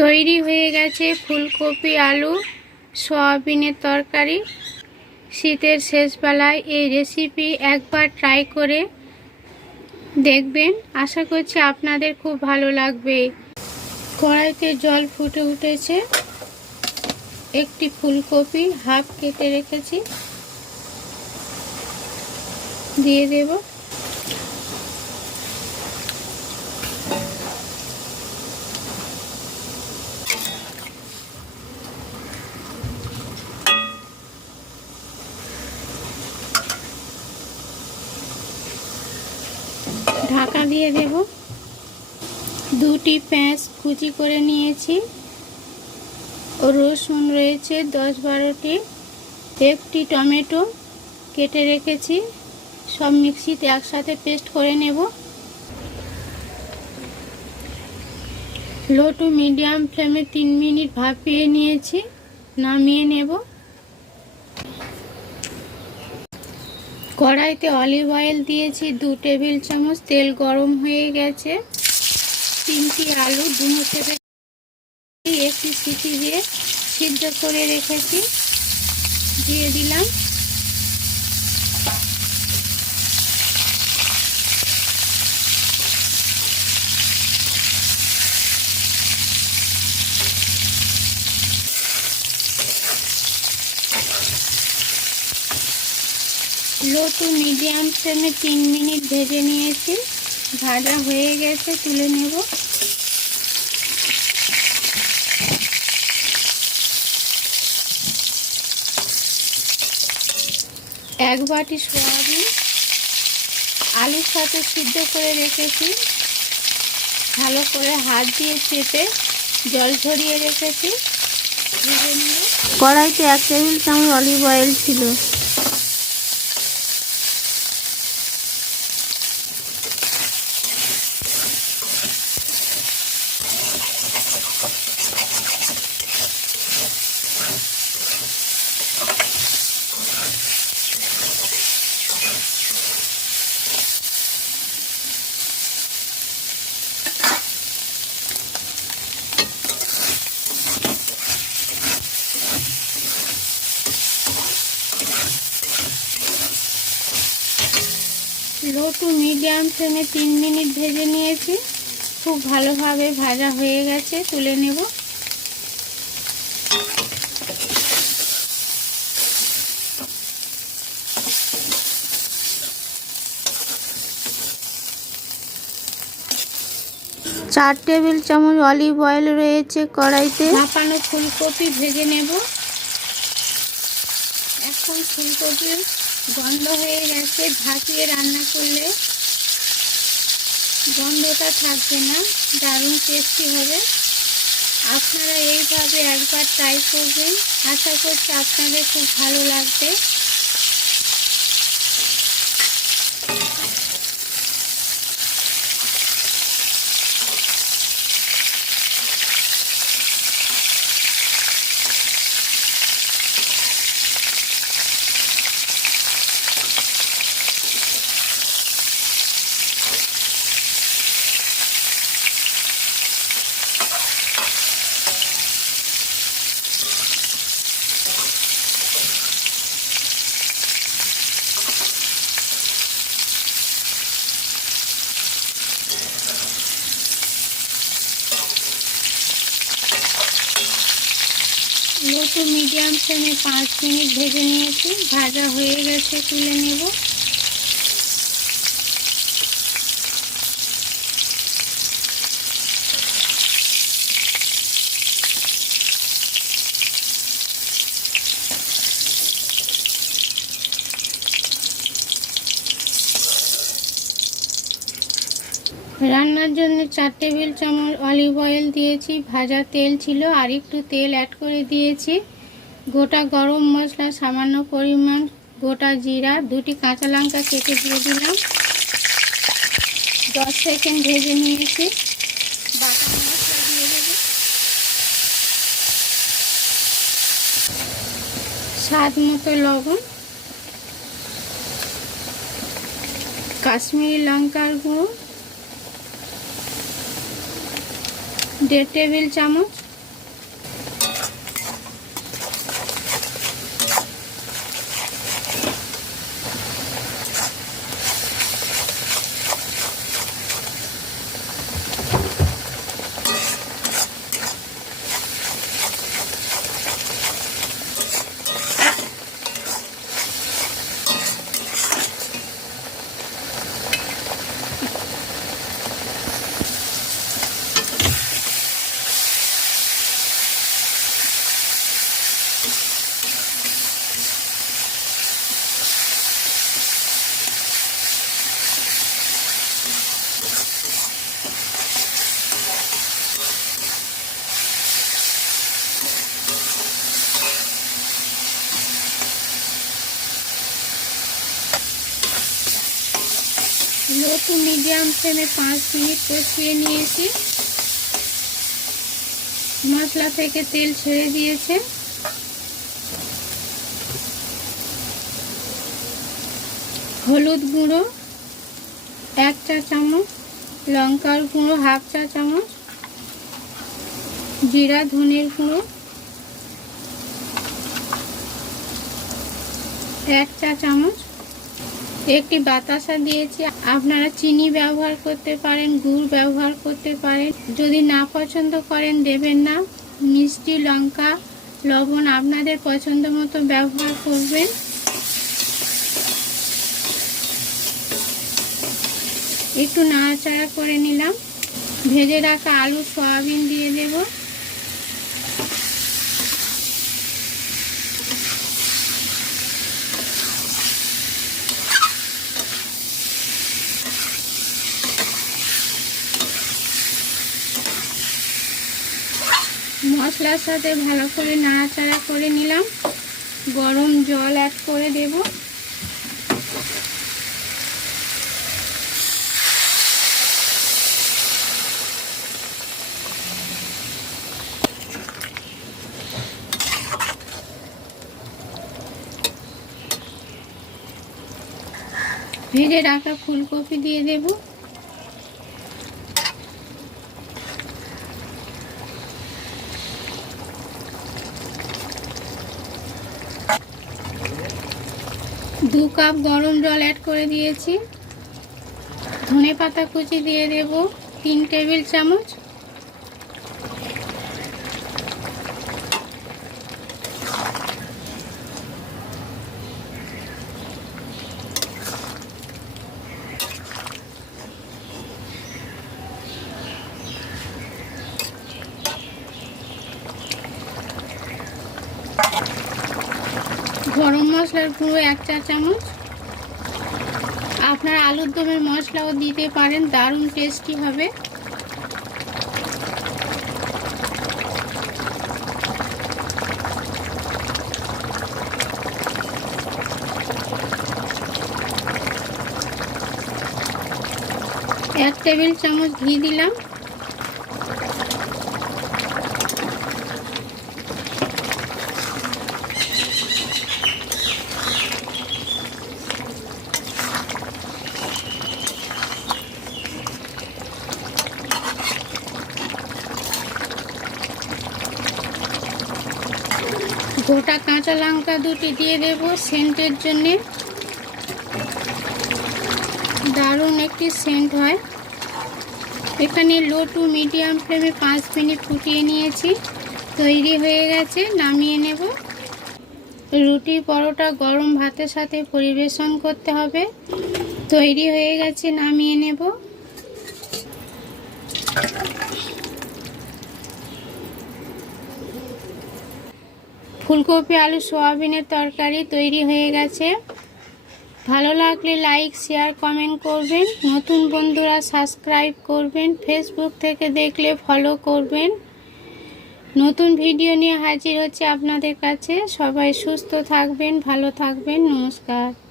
তৈরি হয়ে গেছে ফুলকপি, আলু, সয়াবিনের তরকারি। শীতের শেষবেলায় এই রেসিপি একবার ট্রাই করে দেখবেন। আশা করছি আপনাদের খুব ভালো লাগবে। কড়াইতে জল ফুটে উঠেছে। একটি ফুলকপি হাফ কেটে রেখেছি। দিয়ে দেব। ঢাকা দিয়ে দেব। দুটি পেঁয়াজ কুচি করে নিয়েছি। রসুন রয়েছে দশ বারোটি। একটি টমেটো কেটে রেখেছি। সব মিক্সিতে একসাথে পেস্ট করে নেব। লো টু মিডিয়াম ফ্লেমে তিন মিনিট ভাপিয়ে নিয়েছি। নামিয়ে নেব। কড়াইতে অলিভ অয়েল দিয়েছি, দু টেবিল চামচ, তেল গরম হয়ে গেছে। তিনটি আলু দুমো চেপে একটি সিটি দিয়ে সিদ্ধ করে রেখেছি। দিয়ে দিলাম লো টু মিডিয়াম ফ্লেমে তিন মিনিট ভেজে নিয়েছি, ভাজা হয়ে গেছে, তুলে নেব। এক বাটি সয়াবিন, আলুর সাথে সিদ্ধ করে রেখেছি। ভালো করে হাত দিয়ে চেপে জল ঝরিয়ে রেখেছি। কড়াইতে এক টেবিল চামচ অলিভ অয়েল ছিল। টু মিডিয়াম ফ্লেমে তিন মিনিট ভেজে নিয়েছি খুব ভালোভাবে ভাজা হয়ে গেছে তুলে নেব। চার টেবিল চামচ অলিভ অয়েল রয়েছে কড়াইতে। ফুলকপি ভেজে নেব। এখন ফুলকপির গন্ধ হয়ে গেছে, ঢাকিয়ে রান্না করলে গন্ধটা থাকবে না, দারুণ টেস্টি হবে। আপনারা এইভাবে একবার ট্রাই করবেন। আশা করছি আপনাদের খুব ভালো লাগবে। লো টু মিডিয়াম ফ্লেমে পাঁচ মিনিট ভেজে নিয়েছি ভাজা হয়ে গেছে তুলে নেব। রান্নার জন্য চার টেবিল চামচ অলিভ অয়েল দিয়েছি, ভাজা তেল ছিল, আর একটু তেল অ্যাড করে দিয়েছি। গোটা গরম মশলা, সামান্য পরিমাণ গোটা জিরা, দুটি কাঁচা লঙ্কা কেটে দিয়ে দিলাম। দশ সেকেন্ড ভেজে নিয়েছি। বাটা মশলা দিয়ে স্বাদ মতো লবণ। কাশ্মীরি লঙ্কার গুঁড়ো। দেড় টেবিল চামচ লো টু মিডিয়াম ফ্লেমে পাঁচ মিনিট কষিয়ে নিয়েছি। মশলা থেকে তেল ছেড়ে দিয়েছে। হলুদ গুঁড়ো, এক চা চামচ, লঙ্কার গুঁড়ো, হাফ চা চামচ, জিরা, ধনের গুঁড়ো, এক চা চামচ একটি বাতাসা দিয়েছি। আপনারা চিনি ব্যবহার করতে পারেন, গুড় ব্যবহার করতে পারেন। যদি না পছন্দ করেন, দেবেন না। মিষ্টি লঙ্কা, লবণ আপনাদের পছন্দ মতো ব্যবহার করবেন। একটু নাড়াচাড়া করে নিলাম। ভেজে রাখা আলু সয়াবিন দিয়ে দেব। মশলার সাথে ভালো করে নাড়াচাড়া করে নিলাম। গরম জল অ্যাড করে দেবো। ভেজে রাখা ফুলকপি দিয়ে দেব। দু কাপ গরম জল অ্যাড করে দিয়েছি। ধনে পাতা কুচি দিয়ে দেব। তিন টেবিল চামচ গরম মশলার গুঁড়ো এক চা চামচ। আপনার আলুর দমের মশলাও দিতে পারেন, দারুণ টেস্টি হবে। এক টেবিল চামচ ঘি দিলাম। গোটা কাঁচা লঙ্কা দুটি দিয়ে দেব সেন্টের জন্যে। দারুণ একটি সেন্ট হয়। এখানে লো টু মিডিয়াম ফ্লেমে পাঁচ মিনিট ফুটিয়ে নিয়েছি। তৈরি হয়ে গেছে, নামিয়ে নেব। রুটি পরোটা গরম ভাতের সাথে পরিবেশন করতে হবে। তৈরি হয়ে গেছে, নামিয়ে নেব। ফুলকপি, আলু, সোয়াবিনের তরকারি তৈরি হয়ে গেছে। ভালো লাগলে লাইক, শেয়ার, কমেন্ট করবেন। নতুন বন্ধুরা সাবস্ক্রাইব করবেন। ফেসবুক থেকে দেখলে ফলো করবেন। নতুন ভিডিও নিয়ে হাজির হচ্ছে আপনাদের কাছে। সবাই সুস্থ থাকবেন, ভালো থাকবেন। নমস্কার।